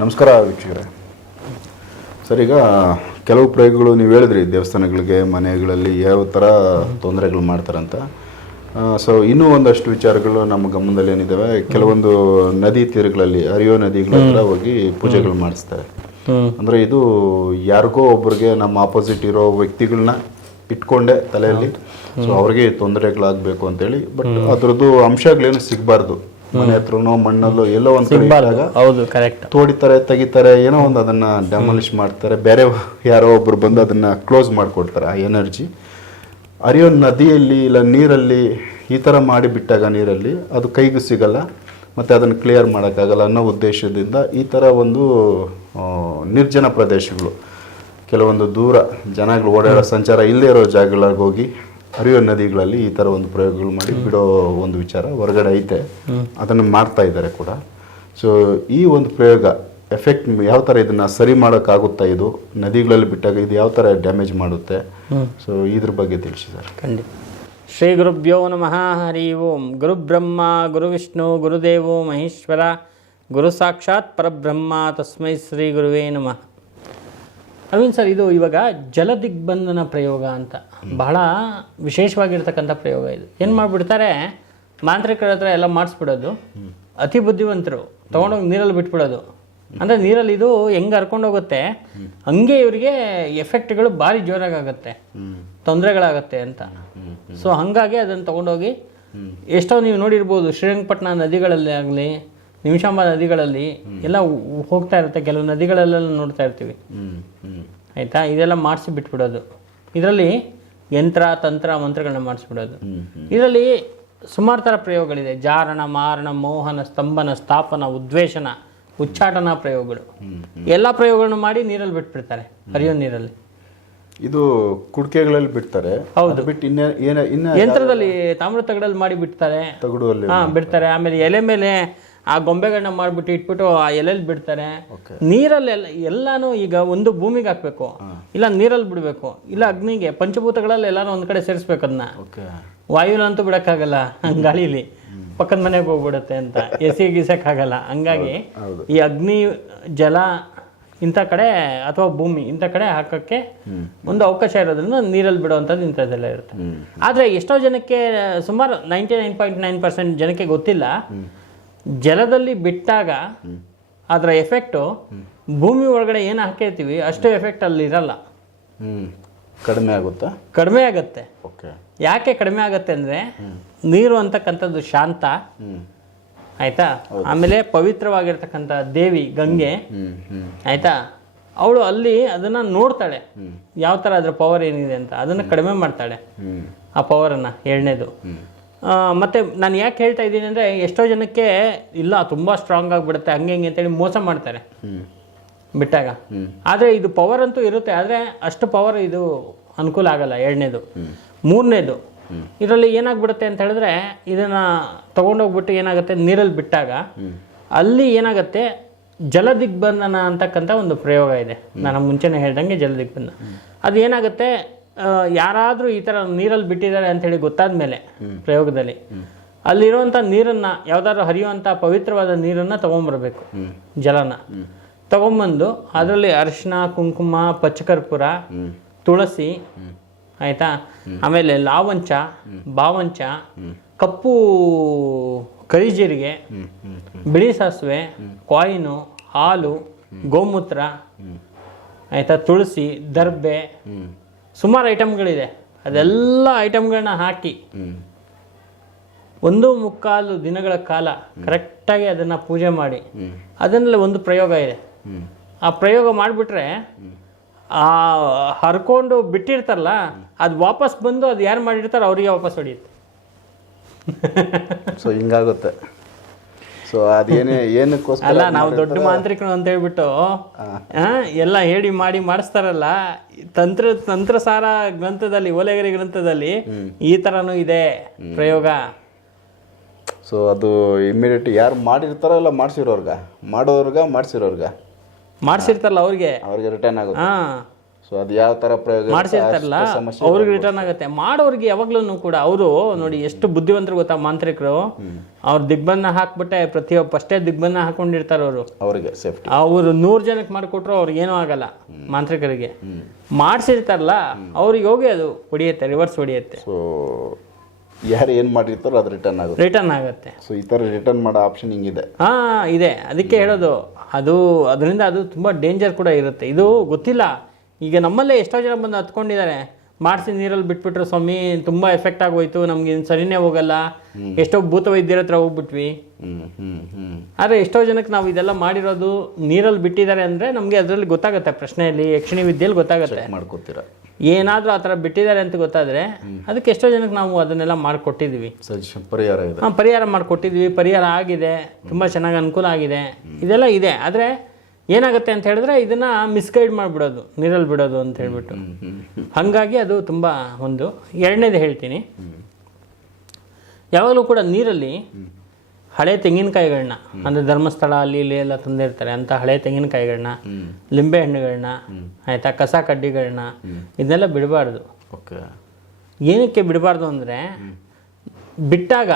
ನಮಸ್ಕಾರ ವೀಕ್ಷಕರೇ. ಸರ್ ಈಗ ಕೆಲವು ಪ್ರಯೋಗಗಳು ನೀವು ಹೇಳಿದ್ರಿ ದೇವಸ್ಥಾನಗಳಿಗೆ ಮನೆಗಳಲ್ಲಿ ಯಾವ ಥರ ತೊಂದರೆಗಳು ಮಾಡ್ತಾರಂತ. ಸೊ ಇನ್ನೂ ಒಂದಷ್ಟು ವಿಚಾರಗಳು ನಮ್ಮ ಗಮನದಲ್ಲಿ ಏನಿದ್ದಾವೆ ಕೆಲವೊಂದು ನದಿ ತೀರಗಳಲ್ಲಿ ಹರಿಯೋ ನದಿಗಳ ಹತ್ರ ಹೋಗಿ ಪೂಜೆಗಳು ಮಾಡಿಸ್ತಾರೆ. ಅಂದರೆ ಇದು ಯಾರಿಗೋ ಒಬ್ರಿಗೆ ನಮ್ಮ ಆಪೋಸಿಟ್ ಇರೋ ವ್ಯಕ್ತಿಗಳನ್ನ ಇಟ್ಕೊಂಡೆ ತಲೆಯಲ್ಲಿ. ಸೊ ಅವ್ರಿಗೆ ತೊಂದರೆಗಳಾಗಬೇಕು ಅಂತೇಳಿ ಬಟ್ ಅದರದ್ದು ಅಂಶಗಳೇನು ಸಿಗಬಾರ್ದು. ಮನೆ ಹತ್ರನೋ ಮಣ್ಣಲ್ಲೋ ಎಲ್ಲೋ ಒಂದ್ ಕಡೆ ಇಟ್ಟಾಗ ಹೌದು ಕರೆಕ್ಟ್ ತೋಡಿತಾರೆ ತೆಗಿತಾರೆ ಏನೋ ಒಂದು ಅದನ್ನ ಡೆಮಾಲಿಷ್ ಮಾಡ್ತಾರೆ. ಬೇರೆ ಯಾರೋ ಒಬ್ರು ಬಂದು ಅದನ್ನ ಕ್ಲೋಸ್ ಮಾಡ್ಕೊಡ್ತಾರೆ ಆ ಎನರ್ಜಿ ಅರಿಯೋ ನದಿಯಲ್ಲಿ ಇಲ್ಲ ನೀರಲ್ಲಿ ಈ ಥರ ಮಾಡಿ ಬಿಟ್ಟಾಗ ನೀರಲ್ಲಿ ಅದು ಕೈಗೂ ಸಿಗಲ್ಲ ಮತ್ತೆ ಅದನ್ನು ಕ್ಲಿಯರ್ ಮಾಡೋಕ್ಕಾಗಲ್ಲ ಅನ್ನೋ ಉದ್ದೇಶದಿಂದ ಈ ತರ ಒಂದು ನಿರ್ಜನ ಪ್ರದೇಶಗಳು. ಕೆಲವೊಂದು ದೂರ ಜನಗಳು ಓಡಾಡೋ ಸಂಚಾರ ಇಲ್ಲದೇ ಇರೋ ಜಾಗಗಳಿಗೆ ಹೋಗಿ ಹರಿಯೋ ನದಿಗಳಲ್ಲಿ ಈ ಥರ ಒಂದು ಪ್ರಯೋಗಗಳು ಮಾಡಿ ಬಿಡೋ ಒಂದು ವಿಚಾರ ಹೊರಗಡೆ ಐತೆ. ಅದನ್ನು ಮಾಡ್ತಾ ಇದ್ದಾರೆ ಕೂಡ. ಸೊ ಈ ಒಂದು ಪ್ರಯೋಗ ಎಫೆಕ್ಟ್ ಯಾವ ಥರ ಇದನ್ನ ಸರಿ ಮಾಡೋಕ್ಕಾಗುತ್ತಾ ಇದು? ನದಿಗಳಲ್ಲಿ ಬಿಟ್ಟಾಗ ಇದು ಯಾವ ಥರ ಡ್ಯಾಮೇಜ್ ಮಾಡುತ್ತೆ? ಸೊ ಇದ್ರ ಬಗ್ಗೆ ತಿಳಿಸಿ ಸರ್. ಖಂಡಿತ. ಶ್ರೀ ಗುರುಭ್ಯೋ ನಮಃ ಹರಿ ಓಂ. ಗುರುಬ್ರಹ್ಮ ಗುರುವಿಷ್ಣು ಗುರುದೇವೋ ಮಹೇಶ್ವರ ಗುರು ಸಾಕ್ಷಾತ್ ಪರಬ್ರಹ್ಮ. ತಸ್ಮೈ ಶ್ರೀ ಗುರುವೇ ನಮಃ. ಅರವಿಂದ್ ಸರ್ ಇದು ಇವಾಗ ಜಲ ದಿಗ್ಬಂಧನ ಪ್ರಯೋಗ ಅಂತ. ಬಹಳ ವಿಶೇಷವಾಗಿರ್ತಕ್ಕಂಥ ಪ್ರಯೋಗ ಇದು. ಏನು ಮಾಡಿಬಿಡ್ತಾರೆ? ಮಾಂತ್ರಿಕರ ಹತ್ರ ಎಲ್ಲ ಮಾಡಿಸ್ಬಿಡೋದು. ಅತಿ ಬುದ್ಧಿವಂತರು ತೊಗೊಂಡೋಗಿ ನೀರಲ್ಲಿ ಬಿಟ್ಬಿಡೋದು. ಅಂದರೆ ನೀರಲ್ಲಿ ಇದು ಹೆಂಗೆ ಹರ್ಕೊಂಡು ಹೋಗುತ್ತೆ? ಹಂಗೆ ಇವರಿಗೆ ಎಫೆಕ್ಟ್ಗಳು ಭಾರಿ ಜೋರಾಗುತ್ತೆ ತೊಂದರೆಗಳಾಗತ್ತೆ ಅಂತ. ಸೊ ಹಾಗಾಗಿ ಅದನ್ನು ತೊಗೊಂಡೋಗಿ ಎಷ್ಟೋ ನೀವು ನೋಡಿರ್ಬೋದು ಶ್ರೀರಂಗಪಟ್ಟಣ ನದಿಗಳಲ್ಲಿ ಆಗಲಿ ನಿಮಿಷಾಂಬ ನದಿಗಳಲ್ಲಿ ಎಲ್ಲ ಹೋಗ್ತಾ ಇರುತ್ತೆ. ಕೆಲವು ನದಿಗಳಲ್ಲೆಲ್ಲ ನೋಡ್ತಾ ಇರ್ತೀವಿ. ಆಯಿತಾ? ಇದೆಲ್ಲ ಮಾಡಿಸಿ ಬಿಟ್ಬಿಡೋದು. ಇದರಲ್ಲಿ ಯಂತ್ರ ತಂತ್ರ ಮಂತ್ರಗಳನ್ನ ಮಾಡಿಸ್ಬಿಡೋದು. ಇದರಲ್ಲಿ ಸುಮಾರು ಥರ ಪ್ರಯೋಗಗಳಿದೆ. ಜಾರಣ ಮಾರಣ ಮೋಹನ ಸ್ತಂಭನ ಸ್ಥಾಪನ ಉದ್ವೇಷನ ಉಚ್ಚಾಟನಾ ಪ್ರಯೋಗಗಳು. ಎಲ್ಲ ಪ್ರಯೋಗಗಳನ್ನು ಮಾಡಿ ನೀರಲ್ಲಿ ಬಿಟ್ಬಿಡ್ತಾರೆ. ಹರಿಯೋ ನೀರಲ್ಲಿ. ಇದು ಕುಡಿಕೆಗಳಲ್ಲಿ ಬಿಡ್ತಾರೆ. ಹೌದು. ಬಿಟ್ಟು ಇನ್ನ ಏನ ಇನ್ನ ಯಂತ್ರದಲ್ಲಿ ತಾಮ್ರ ತಗಡಲ್ಲಿ ಮಾಡಿ ಬಿಡ್ತಾರೆ. ಬಿಡ್ತಾರೆ. ಆಮೇಲೆ ಎಲೆ ಮೇಲೆ ಆ ಗೊಂಬೆಗಳನ್ನ ಮಾಡ್ಬಿಟ್ಟು ಇಟ್ಬಿಟ್ಟು ಆ ಎಲೆಲ್ ಬಿಡ್ತಾರೆ. ನೀರಲ್ಲಿ ಎಲ್ಲ ಎಲ್ಲಾನು ಈಗ ಒಂದು ಭೂಮಿಗೆ ಹಾಕ್ಬೇಕು. ಇಲ್ಲ ನೀರಲ್ಲಿ ಬಿಡಬೇಕು. ಇಲ್ಲ ಅಗ್ನಿಗೆ ಪಂಚಭೂತಗಳಲ್ಲಿ ಎಲ್ಲಾನು ಒಂದ್ ಕಡೆ ಸೇರಿಸ್ಬೇಕು ಅದನ್ನ ಓಕೆ ವಾಯುಲಂತೂ ಬಿಡಕ್ಕಾಗಲ್ಲ. ಗಾಳಿಲಿ. ಪಕ್ಕದ ಮನೆಗೆ ಹೋಗ್ಬಿಡುತ್ತೆ ಅಂತ. ಎಸಿ ಗೀಸಕ್ಕಾಗಲ್ಲ. ಹಂಗಾಗಿ ಈ ಅಗ್ನಿ ಜಲ ಇಂಥ ಕಡೆ ಅಥವಾ ಭೂಮಿ ಇಂಥ ಕಡೆ ಹಾಕಕ್ಕೆ ಒಂದು ಅವಕಾಶ ಇರೋದ್ರಿಂದ ನೀರಲ್ಲಿ ಬಿಡುವಂಥದ್ದು ಇಂಥದ್ದೆಲ್ಲ ಇರುತ್ತೆ. ಆದರೆ ಎಷ್ಟೋ ಜನಕ್ಕೆ ಸುಮಾರು ninety nine point nine percent ಜನಕ್ಕೆ ಗೊತ್ತಿಲ್ಲ. ಜಲದಲ್ಲಿ ಬಿಟ್ಟಾಗ ಅದರ ಎಫೆಕ್ಟು ಭೂಮಿ ಒಳಗಡೆ ಏನು ಹಾಕಿರ್ತೀವಿ ಅಷ್ಟು ಎಫೆಕ್ಟ್ ಅಲ್ಲಿ ಇರಲ್ಲ. ಕಡಿಮೆ ಆಗುತ್ತಾ? ಕಡಿಮೆ ಆಗುತ್ತೆ. ಓಕೆ. ಯಾಕೆ ಕಡಿಮೆ ಆಗುತ್ತೆ ಅಂದರೆ ನೀರು ಅಂತಕ್ಕಂಥದ್ದು ಶಾಂತ. ಆಯಿತಾ? ಆಮೇಲೆ ಪವಿತ್ರವಾಗಿರ್ತಕ್ಕಂಥ ದೇವಿ ಗಂಗೆ. ಆಯ್ತಾ? ಅವಳು ಅಲ್ಲಿ ಅದನ್ನ ನೋಡ್ತಾಳೆ. ಯಾವ ಥರ ಅದರ ಪವರ್ ಏನಿದೆ ಅಂತ. ಅದನ್ನು ಕಡಿಮೆ ಮಾಡ್ತಾಳೆ. ಆ ಪವರನ್ನು ಏಳನೇದು. ಮತ್ತೆ ನಾನು ಯಾಕೆ ಹೇಳ್ತಾ ಇದ್ದೀನಿ ಅಂದರೆ ಎಷ್ಟೋ ಜನಕ್ಕೆ ಇಲ್ಲ ತುಂಬ ಸ್ಟ್ರಾಂಗ್ ಆಗಿಬಿಡುತ್ತೆ ಹಂಗೆ ಹಿಂಗೆ ಅಂತೇಳಿ ಮೋಸ ಮಾಡ್ತಾರೆ. ಬಿಟ್ಟಾಗ. ಆದರೆ ಇದು ಪವರ್ ಅಂತೂ ಇರುತ್ತೆ ಆದರೆ ಅಷ್ಟು ಪವರ್ ಇದು ಅನುಕೂಲ ಆಗಲ್ಲ ಎರಡನೇದು. ಮೂರನೇದು. ಇದರಲ್ಲಿ ಏನಾಗ್ಬಿಡುತ್ತೆ ಅಂತ ಹೇಳಿದ್ರೆ ಇದನ್ನ ತೊಗೊಂಡೋಗ್ಬಿಟ್ಟು ಏನಾಗುತ್ತೆ ನೀರಲ್ಲಿ ಬಿಟ್ಟಾಗ ಅಲ್ಲಿ ಏನಾಗುತ್ತೆ ಜಲದಿಗ್ಬಂಧನ ಅಂತಕ್ಕಂಥ ಒಂದು ಪ್ರಯೋಗ ಇದೆ. ನಾನು ಮುಂಚೆನೇ ಹೇಳ್ದಂಗೆ ಜಲದಿಗ್ಬಂಧನ. ಅದು ಏನಾಗುತ್ತೆ ಯಾರಾದರೂ ಈ ಥರ ನೀರಲ್ಲಿ ಬಿಟ್ಟಿದ್ದಾರೆ ಅಂಥೇಳಿ ಗೊತ್ತಾದ ಮೇಲೆ ಪ್ರಯೋಗದಲ್ಲಿ. ಅಲ್ಲಿರುವಂಥ ನೀರನ್ನು ಯಾವ್ದಾದ್ರು ಹರಿಯುವಂಥ ಪವಿತ್ರವಾದ ನೀರನ್ನು ತೊಗೊಂಬರ್ಬೇಕು. ಜಲನ. ತಗೊಂಬಂದು ಅದರಲ್ಲಿ ಅರಿಶಿನ ಕುಂಕುಮ ಪಚ್ಚಕರ್ಪೂರ ತುಳಸಿ ಆಯಿತಾ? ಆಮೇಲೆ ಲಾವಂಚ ಬಾವಂಚ ಕಪ್ಪು ಕರಿಜೀರಿಗೆ ಬಿಳಿ ಸಾಸಿವೆ ಕಾಯಿನು ಹಾಲು ಗೋಮೂತ್ರ ಆಯಿತಾ? ತುಳಸಿ ದರ್ಬೆ ಸುಮಾರು ಐಟಮ್ಗಳಿದೆ ಅದೆಲ್ಲ ಐಟಮ್ಗಳನ್ನ ಹಾಕಿ ಒಂದು ಮುಕ್ಕಾಲು ದಿನಗಳ ಕಾಲ ಕರೆಕ್ಟಾಗಿ ಅದನ್ನು ಪೂಜೆ ಮಾಡಿ ಅದನ್ನೆಲ್ಲ ಒಂದು ಪ್ರಯೋಗ ಇದೆ. ಆ ಪ್ರಯೋಗ ಮಾಡಿಬಿಟ್ರೆ ಆ ಹರ್ಕೊಂಡು ಬಿಟ್ಟಿರ್ತಾರಲ್ಲ ಅದು ವಾಪಸ್ ಬಂದು ಅದು ಯಾರು ಮಾಡಿರ್ತಾರೋ ಅವರಿಗೆ ವಾಪಸ್ ಹೊಡೆಯುತ್ತೆ. ಸೊ ಹಿಂಗಾಗುತ್ತೆ. ಸೊ ಅದೇನೇ ಏನಕ್ಕೋಸ್ಕರ ಅಲ್ಲ ನಾವು ದೊಡ್ಡ ಮಾಂತ್ರಿಕರು ಅಂತ ಹೇಳ್ಬಿಟ್ಟು ಎಲ್ಲ ಹೇಳಿ ಮಾಡಿ ಮಾಡಿಸ್ತಾರಲ್ಲ ತಂತ್ರ ತಂತ್ರಸಾರ ಗ್ರಂಥದಲ್ಲಿ ಓಲೆಗರಿ ಗ್ರಂಥದಲ್ಲಿ ಈ ಥರನೂ ಇದೆ ಪ್ರಯೋಗ. ಸೊ ಅದು ಇಮಿಡಿಯೇಟ್ ಯಾರು ಮಾಡಿರ್ತಾರೋ ಇಲ್ಲ ಮಾಡಿಸಿರೋರ್ಗ. ಮಾಡೋರ್ಗ ಮಾಡಿಸಿರೋರ್ಗ. ಮಾಡಿಸಿರ್ತಾರಲ್ಲ ಅವ್ರಿಗೆ. ಅವ್ರಿಗೆ ರಿಟರ್ನ್ ಆಗುತ್ತೆ. ಹಾ. ಸೊ ಅದು ಯಾವ ತರ ಪ್ರಯೋಗ ಮಾಡಿಸಿರ್ತಾರಲ್ಲ ಅವ್ರಿಗೆ ರಿಟರ್ನ್ ಆಗುತ್ತೆ. ಮಾಡೋರಿಗೆ ಯಾವಾಗ್ಲೂ ಕೂಡ ಅವರು ನೋಡಿ ಎಷ್ಟು ಬುದ್ಧಿವಂತರು ಗೊತ್ತಾ ಮಾಂತ್ರಿಕರು ಅವ್ರ ದಿಗ್ಬಂಧನ ಹಾಕ್ಬಿಟ್ಟೆ ಪ್ರತಿಯೊಬ್ಬ ಫಸ್ಟೇ ದಿಗ್ಬಂಧನ ಹಾಕೊಂಡಿರ್ತಾರೆ ಅವರು. ಅವರಿಗೆ ಸೇಫ್ಟಿ ಅವರು ನೂರು ಜನಕ್ಕೆ ಮಾಡಿಕೊಟ್ರು ಅವ್ರಿಗೆ ಏನೂ ಆಗಲ್ಲ ಮಾಂತ್ರಿಕರಿಗೆ. ಮಾಡಿಸಿರ್ತಾರಲ್ಲ ಅವ್ರಿಗೆ ಹೋಗಿ ಅದು ಹೊಡಿಯುತ್ತೆ ರಿವರ್ಸ್ ಹೊಡಿಯುತ್ತೆ ಸೊ ಯಾರು ಏನು ಮಾಡಿರ್ತಾರೋ ಅದು ರಿಟರ್ನ್ ಆಗುತ್ತೆ. ರಿಟರ್ನ್ ಆಗುತ್ತೆ. ಸೊ ಈ ಥರ ರಿಟರ್ನ್ ಮಾಡೋ ಆಪ್ಷನ್ ಹಿಂಗಿದೆ. ಹಾ ಇದೆ. ಅದಕ್ಕೆ ಹೇಳೋದು ಅದು ಅದರಿಂದ ಅದು ತುಂಬಾ ಡೇಂಜರ್ ಕೂಡ ಇರುತ್ತೆ. ಇದು ಗೊತ್ತಿಲ್ಲ. ಈಗ ನಮ್ಮಲ್ಲೇ ಎಷ್ಟೋ ಜನ ಬಂದು ಹತ್ಕೊಂಡಿದ್ದಾರೆ. ಮಾಡಿಸಿ ನೀರಲ್ಲಿ ಬಿಟ್ಬಿಟ್ರು ಸ್ವಾಮಿ ತುಂಬ ಎಫೆಕ್ಟ್ ಆಗೋಯ್ತು ನಮ್ಗೆ ಇನ್ನು ಸರಿನೇ ಹೋಗಲ್ಲ. ಎಷ್ಟೋ ಭೂತ ವೈದ್ಯರ ಹತ್ರ ಹೋಗ್ಬಿಟ್ವಿ. ಆದ್ರೆ ಎಷ್ಟೋ ಜನಕ್ಕೆ ನಾವು ಇದೆಲ್ಲ ಮಾಡಿರೋದು ನೀರಲ್ಲಿ ಬಿಟ್ಟಿದ್ದಾರೆ ಅಂದರೆ ನಮಗೆ ಅದರಲ್ಲಿ ಗೊತ್ತಾಗುತ್ತೆ ಪ್ರಶ್ನೆಯಲ್ಲಿ ಯಕ್ಷಿಣಿ ವಿದ್ಯೆಯಲ್ಲಿ ಗೊತ್ತಾಗುತ್ತೆ. ಮಾಡ್ಕೋತೀರಾ? ಏನಾದರೂ ಆ ಥರ ಬಿಟ್ಟಿದ್ದಾರೆ ಅಂತ ಗೊತ್ತಾದರೆ ಅದಕ್ಕೆ ಎಷ್ಟೋ ಜನಕ್ಕೆ ನಾವು ಅದನ್ನೆಲ್ಲ ಮಾಡಿಕೊಟ್ಟಿದ್ವಿ ಪರಿಹಾರ ಇದೆ. ಹಾಂ ಪರಿಹಾರ ಮಾಡಿಕೊಟ್ಟಿದ್ವಿ ಪರಿಹಾರ ಆಗಿದೆ ತುಂಬ ಚೆನ್ನಾಗಿ ಅನುಕೂಲ ಆಗಿದೆ. ಇದೆಲ್ಲ ಇದೆ. ಆದರೆ ಏನಾಗುತ್ತೆ ಅಂತ ಹೇಳಿದ್ರೆ ಇದನ್ನ ಮಿಸ್ಗೈಡ್ ಮಾಡಿಬಿಡೋದು ನೀರಲ್ಲಿ ಬಿಡೋದು ಅಂತ ಹೇಳ್ಬಿಟ್ಟು. ಹಾಗಾಗಿ ಅದು ತುಂಬ ಒಂದು ಎರಡನೇದು ಹೇಳ್ತೀನಿ. ಯಾವಾಗಲೂ ಕೂಡ ನೀರಲ್ಲಿ ಹಳೆ ತೆಂಗಿನಕಾಯಿಗಳನ್ನ ಅಂದರೆ ಧರ್ಮಸ್ಥಳ ಅಲ್ಲಿ ಇಲ್ಲಿ ಎಲ್ಲ ತಂದಿರ್ತಾರೆ ಅಂತ ಹಳೆ ತೆಂಗಿನಕಾಯಿಗಳನ್ನ ಲಿಂಬೆ ಹಣ್ಣುಗಳನ್ನ ಆಯಿತಾ ಕಸ ಕಡ್ಡಿಗಳನ್ನ ಇದನ್ನೆಲ್ಲ ಬಿಡಬಾರ್ದು. ಏನಕ್ಕೆ ಬಿಡಬಾರ್ದು ಅಂದ್ರೆ ಬಿಟ್ಟಾಗ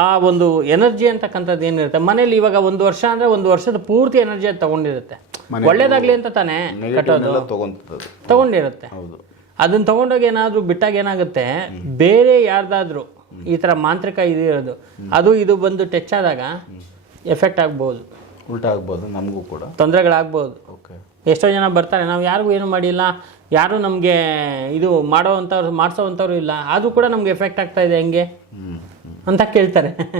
ಆ ಒಂದು ಎನರ್ಜಿ ಅಂತಕ್ಕಂಥದ್ದು ಏನಿರುತ್ತೆ? ಮನೇಲಿ ಇವಾಗ ಒಂದು ವರ್ಷ ಅಂದ್ರೆ ಒಂದು ವರ್ಷದ ಪೂರ್ತಿ ಎನರ್ಜಿ ಅದು ತಗೊಂಡಿರುತ್ತೆ. ಒಳ್ಳೇದಾಗ್ಲಿ ಅಂತ ತಾನೆ ತಗೊಂಡಿರುತ್ತೆ. ಹೌದು. ಅದನ್ನ ತಗೊಂಡೋಗಿ ಏನಾದರೂ ಬಿಟ್ಟಾಗ ಏನಾಗುತ್ತೆ? ಬೇರೆ ಯಾರ್ದಾದ್ರೂ ಈ ತರ ಮಾಂತ್ರಿಕ ಇದು ಇರೋದು. ಅದು ಇದು ಬಂದು ಟಚ್ ಆದಾಗ ಎಫೆಕ್ಟ್ ಆಗ್ಬೋದು. ಉಲ್ಟಾ ಆಗ್ಬೋದು ನಮಗೂ ಕೂಡ. ತೊಂದರೆಗಳಾಗ್ಬೋದು. ಓಕೆ. ಎಷ್ಟೋ ಜನ ಬರ್ತಾರೆ ನಾವು ಯಾರಿಗೂ ಏನು ಮಾಡಿಲ್ಲ ಯಾರು ನಮಗೆ ಇದು ಮಾಡೋವಂಥವ್ರು ಮಾಡಿಸೋವಂಥವ್ರು ಇಲ್ಲ ಅದು ಕೂಡ ನಮ್ಗೆ ಎಫೆಕ್ಟ್ ಆಗ್ತಾ ಇದೆ ಹೆಂಗೆ? ಅಂತ ಕೇಳ್ತಾರೆ.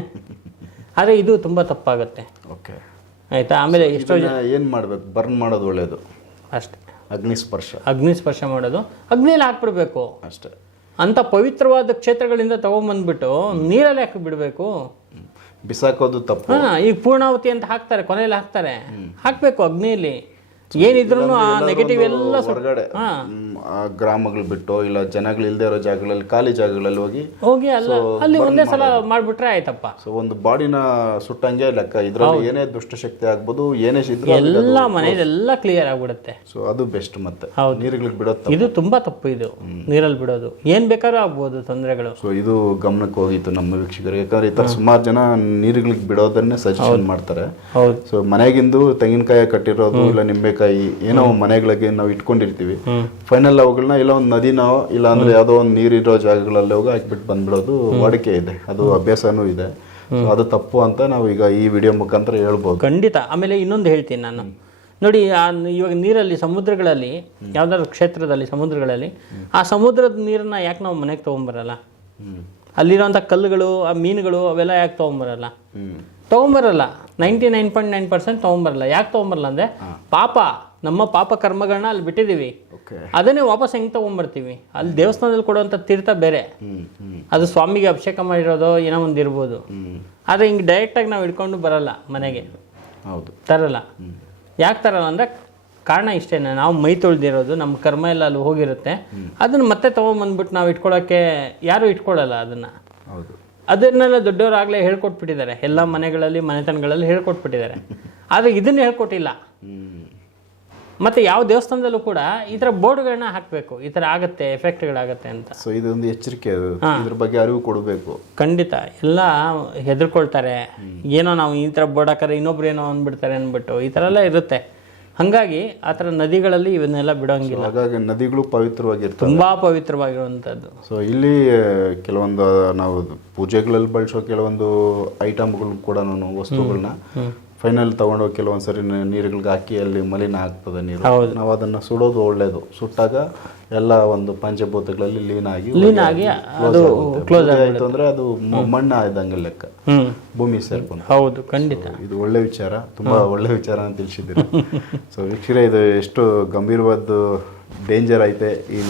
ಆದರೆ ಇದು ತುಂಬ ತಪ್ಪಾಗುತ್ತೆ. ಓಕೆ. ಆಯಿತಾ? ಆಮೇಲೆ ಎಷ್ಟೋ ಜನ ಏನು ಮಾಡಬೇಕು? ಬರ್ನ್ ಮಾಡೋದು ಒಳ್ಳೆಯದು ಅಷ್ಟೇ. ಅಗ್ನಿಸ್ಪರ್ಶ. ಅಗ್ನಿಸ್ಪರ್ಶ ಅಗ್ನಿ ಸ್ಪರ್ಶ ಮಾಡೋದು. ಅಗ್ನಿಯಲ್ಲಿ ಹಾಕ್ಬಿಡ್ಬೇಕು. ಅಷ್ಟೇ. ಅಂಥ ಪವಿತ್ರವಾದ ಕ್ಷೇತ್ರಗಳಿಂದ ತೊಗೊಂಬಂದ್ಬಿಟ್ಟು ನೀರಲ್ಲಿ ಹಾಕಿ ಬಿಡಬೇಕು. ಬಿಸಾಕೋದು ತಪ್ಪು. ಹಾ ಈಗ ಪೂರ್ಣಾವತಿ ಅಂತ ಹಾಕ್ತಾರೆ ಕೊನೆಯಲ್ಲಿ ಹಾಕ್ತಾರೆ. ಹಾಕಬೇಕು ಅಗ್ನಿಯಲ್ಲಿ. ಏನಿದ್ರು ಆ ನೆಗೆಟಿವ್ ಎಲ್ಲ ಹೊರಗಡೆ ಆ ಗ್ರಾಮಗಳು ಬಿಟ್ಟು ಇಲ್ಲ ಜನಗಳು ಇಲ್ದೇ ಇರೋ ಜಾಗಗಳಲ್ಲಿ ಖಾಲಿ ಜಾಗಗಳಲ್ಲಿ ಹೋಗಿ ಹೋಗಿ ಅಲ್ಲ ಅಲ್ಲಿ ಒಂದೇ ಸಲ ಮಾಡ್ಬಿಟ್ರೆ ಆಯ್ತಪ್ಪ. ಸೊ ಒಂದು ಬಾಡಿನ ಸುಟ್ಟಂಗೆ ಲೆಕ್ಕ ಇದ್ರಲ್ಲಿ ಏನೇ ದುಷ್ಟಶಕ್ತಿ ಆಗ್ಬೋದು ಏನೇ ಇದ್ರೂ ಎಲ್ಲ ಮನೇಲೆಲ್ಲ ಕ್ಲಿಯರ್ ಆಗ್ಬಿಡುತ್ತೆ. ಸೊ ಅದು ಬೆಸ್ಟ್ ಮತ್ತೆ. ನೀರುಗಳಿಗೆ ಬಿಡೋ ಇದು ತುಂಬಾ ತಪ್ಪು ಇದು. ನೀರಲ್ಲಿ ಬಿಡೋದು. ಏನ್ ಬೇಕಾದ್ರೂ ಆಗ್ಬೋದು ತೊಂದರೆಗಳು. ಸೊ ಇದು ಗಮನಕ್ಕೆ ಹೋಗಿತ್ತು ನಮ್ಮ ವೀಕ್ಷಕರಿಗೆ. ಯಾಕಂದ್ರೆ ಈ ತರ ಸುಮಾರು ಜನ ನೀರುಗಳಿಗೆ ಬಿಡೋದನ್ನೇ ಸಜೆಷನ್ ಮಾಡ್ತಾರೆ. ಹೌದು. ಸೊ ಮನೆಗಿಂದು ತೆಂಗಿನಕಾಯಿ ಕಟ್ಟಿರೋದು ಇಲ್ಲ ನಿಂಬೆಕಾಯಿ ಏನೋ ಮನೆಗಳಿಗೆ ನಾವು ಇಟ್ಕೊಂಡಿರ್ತೀವಿ. ಫೈನಲ್ ಅವುಗಳನ್ನ ಇಲ್ಲ ಒಂದು ನದಿನೋ ಇಲ್ಲ ಅಂದ್ರೆ ಯಾವುದೋ ಒಂದು ನೀರಿರೋ ಜಾಗಗಳಲ್ಲಿ ಹೋಗಿ ಹಾಕ್ಬಿಟ್ಟು ಬಂದ್ಬಿಡೋದು ವಾಡಿಕೆ ಇದೆ. ಅದು ಅಭ್ಯಾಸನೂ ಇದೆ. ಅದು ತಪ್ಪು ಅಂತ ನಾವು ಈಗ ಈ ವಿಡಿಯೋ ಮುಖಾಂತರ ಹೇಳ್ಬೋದು. ಖಂಡಿತ. ಆಮೇಲೆ ಇನ್ನೊಂದು ಹೇಳ್ತೀನಿ ನಾನು. ನೋಡಿ ಆ ಇವಾಗ ನೀರಲ್ಲಿ ಸಮುದ್ರಗಳಲ್ಲಿ ಯಾವ್ದಾದ್ರು ಕ್ಷೇತ್ರದಲ್ಲಿ ಸಮುದ್ರಗಳಲ್ಲಿ ಆ ಸಮುದ್ರದ ನೀರನ್ನ ಯಾಕೆ ನಾವು ಮನೆಗೆ ತೊಗೊಂಬರಲ್ಲ? ಅಲ್ಲಿರೋಂಥ ಕಲ್ಲುಗಳು ಆ ಮೀನುಗಳು ಅವೆಲ್ಲ ಯಾಕೆ ತೊಗೊಂಬರಲ್ಲ? ತೊಗೊಂಬರಲ್ಲ. Ninety nine point nine percent ತೊಗೊಂಬರಲ್ಲ. ಯಾಕೆ ತೊಗೊಂಬರಲ್ಲ ಅಂದ್ರೆ ಪಾಪ ನಮ್ಮ ಪಾಪ ಕರ್ಮಗಳನ್ನ ಅಲ್ಲಿ ಬಿಟ್ಟಿದ್ದೀವಿ ಅದನ್ನೇ ವಾಪಸ್ ಹೆಂಗೆ ತೊಗೊಂಬರ್ತೀವಿ? ಅಲ್ಲಿ ದೇವಸ್ಥಾನದಲ್ಲಿ ಕೊಡುವಂಥ ತೀರ್ಥ ಬೇರೆ. ಅದು ಸ್ವಾಮಿಗೆ ಅಭಿಷೇಕ ಮಾಡಿರೋದು ಏನೋ ಒಂದು ಇರ್ಬೋದು. ಆದ್ರೆ ಹಿಂಗ್ ಡೈರೆಕ್ಟ್ ಡೈರೆಕ್ಟಾಗಿ ನಾವು ಇಟ್ಕೊಂಡು ಬರಲ್ಲ ಮನೆಗೆ. ಹೌದು. ತರಲ್ಲ. ಯಾಕೆ ತರಲ್ಲ ಅಂದ್ರೆ ಕಾರಣ ಇಷ್ಟೇ ನಾವು ಮೈ ತೊಳ್ದಿರೋದು ನಮ್ಮ ಕರ್ಮ ಎಲ್ಲ ಅಲ್ಲಿ ಹೋಗಿರುತ್ತೆ. ಅದನ್ನ ಮತ್ತೆ ತೊಗೊಂಬಂದ್ಬಿಟ್ಟು ನಾವು ಇಟ್ಕೊಳಕ್ಕೆ ಯಾರೂ ಇಟ್ಕೊಳಲ್ಲ ಅದನ್ನ. ಹೌದು. ಅದನ್ನೆಲ್ಲ ದೊಡ್ಡವರಾಗಲೇ ಹೇಳ್ಕೊಟ್ಬಿಟ್ಟಿದ್ದಾರೆ. ಎಲ್ಲ ಮನೆಗಳಲ್ಲಿ ಮನೆತನಗಳಲ್ಲಿ ಹೇಳ್ಕೊಟ್ಬಿಟ್ಟಿದ್ದಾರೆ. ಆದರೆ ಇದನ್ನು ಹೇಳ್ಕೊಟ್ಟಿಲ್ಲ. ಮತ್ತೆ ಯಾವ ದೇವಸ್ಥಾನದಲ್ಲೂ ಕೂಡ ಈ ತರ ಬೋರ್ಡ್ಗಳನ್ನ ಹಾಕಬೇಕು. ಈ ಥರ ಆಗುತ್ತೆ ಎಫೆಕ್ಟ್ಗಳಾಗತ್ತೆ ಅಂತ. ಸೊ ಇದೊಂದು ಎಚ್ಚರಿಕೆ ಅದು. ಇದ್ರ ಬಗ್ಗೆ ಅರಿವು ಕೊಡಬೇಕು. ಖಂಡಿತ. ಎಲ್ಲ ಹೆದರ್ಕೊಳ್ತಾರೆ. ಏನೋ ನಾವು ಈ ತರ ಬೋರ್ಡ್ ಹಾಕಿದ್ರೆ ಇನ್ನೊಬ್ರು ಏನೋ ಅಂದ್ಬಿಡ್ತಾರೆ ಅಂದ್ಬಿಟ್ಟು ಈ ತರ ಎಲ್ಲ ಇರುತ್ತೆ. ಹಾಗಾಗಿ ಆ ಥರ ನದಿಗಳಲ್ಲಿ ಇವನ್ನೆಲ್ಲ ಬಿಡೋಂಗಿಲ್ಲ. ಹಾಗಾಗಿ ನದಿಗಳು ಪವಿತ್ರವಾಗಿರ್ತವೆ. ತುಂಬ ಪವಿತ್ರವಾಗಿರುವಂಥದ್ದು. ಸೊ ಇಲ್ಲಿ ಕೆಲವೊಂದು ನಾವು ಪೂಜೆಗಳಲ್ಲಿ ಬಳಸೋ ಕೆಲವೊಂದು ಐಟಮ್ಗಳು ಕೂಡ ನಾನು ವಸ್ತುಗಳನ್ನ ಫೈನಲ್ ತಗೊಂಡೋಗಿ ಕೆಲವೊಂದು ಸರಿ ನೀರುಗಳಿಗೆ ಹಾಕಿ ಅಲ್ಲಿ ಮಲಿನ ಆಗ್ತದೆ ನೀರು. ಹೌದು. ನಾವು ಅದನ್ನ ಸುಡೋದು ಒಳ್ಳೇದು. ಸುಟ್ಟಾಗ ಎಲ್ಲ ಒಂದು ಪಂಚಭೂತಗಳಲ್ಲಿ ಲೀನ್ ಆಗಿ ಲೀನ್ ಆಗಿ ಅದು ಕ್ಲೋಸ್ ಆಯಿತು ಅಂದ್ರೆ ಅದು ಮ- ಮಣ್ಣು ಲೆಕ್ಕ. ಭೂಮಿ ಸೇರ್ಕೊಂಡು. ಹೌದು ಖಂಡಿತ. ಇದು ಒಳ್ಳೆ ವಿಚಾರ. ತುಂಬಾ ಒಳ್ಳೆ ವಿಚಾರ ಅಂತ ತಿಳಿಸಿದ್ದೀರಿ. ಸೊ ವೀಕ್ಷಕರೇ ಇದು ಎಷ್ಟು ಗಂಭೀರವಾದ ಡೇಂಜರ್ ಐತೆ ಈ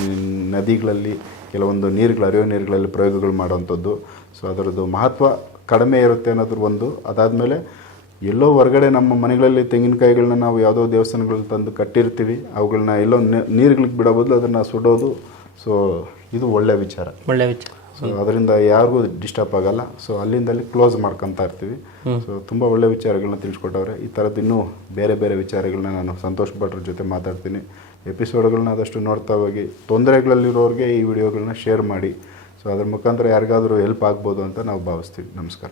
ನದಿಗಳಲ್ಲಿ ಕೆಲವೊಂದು ನೀರುಗಳು ಹರಿಯೋ ನೀರುಗಳಲ್ಲಿ ಪ್ರಯೋಗಗಳು ಮಾಡುವಂಥದ್ದು. ಸೊ ಅದರದ್ದು ಮಹತ್ವ ಕಡಿಮೆ ಇರುತ್ತೆ ಅನ್ನೋದ್ರ ಒಂದು. ಅದಾದಮೇಲೆ ಎಲ್ಲೋ ಹೊರಗಡೆ ನಮ್ಮ ಮನೆಗಳಲ್ಲಿ ತೆಂಗಿನಕಾಯಿಗಳನ್ನ ನಾವು ಯಾವುದೋ ದೇವಸ್ಥಾನಗಳಲ್ಲಿ ತಂದು ಕಟ್ಟಿರ್ತೀವಿ. ಅವುಗಳನ್ನ ಎಲ್ಲೋ ನೀರುಗಳಿಗೆ ಬಿಡೋ ಬದಲು ಅದನ್ನು ಸುಡೋದು. ಸೊ ಇದು ಒಳ್ಳೆ ವಿಚಾರ. ಒಳ್ಳೆ ವಿಚಾರ. ಸೊ ಅದರಿಂದ ಯಾರಿಗೂ ಡಿಸ್ಟರ್ಬ್ ಆಗಲ್ಲ. ಸೊ ಅಲ್ಲಿಂದ ಅಲ್ಲಿ ಕ್ಲೋಸ್ ಮಾಡ್ಕೊತಾ ಇರ್ತೀವಿ. ಸೊ ತುಂಬ ಒಳ್ಳೆ ವಿಚಾರಗಳನ್ನ ತಿಳಿಸ್ಕೊಟ್ಟವ್ರೆ. ಈ ಥರದ್ದು ಇನ್ನೂ ಬೇರೆ ಬೇರೆ ವಿಚಾರಗಳನ್ನ ನಾನು ಸಂತೋಷ್ ಭಟ್ರ ಜೊತೆ ಮಾತಾಡ್ತೀನಿ. ಎಪಿಸೋಡ್ಗಳನ್ನ ಆದಷ್ಟು ನೋಡ್ತಾ ಹೋಗಿ. ತೊಂದರೆಗಳಲ್ಲಿರೋರಿಗೆ ಈ ವಿಡಿಯೋಗಳನ್ನ ಶೇರ್ ಮಾಡಿ. ಸೊ ಅದ್ರ ಮುಖಾಂತರ ಯಾರಿಗಾದರೂ ಹೆಲ್ಪ್ ಆಗ್ಬೋದು ಅಂತ ನಾವು ಭಾವಿಸ್ತೀವಿ. ನಮಸ್ಕಾರ.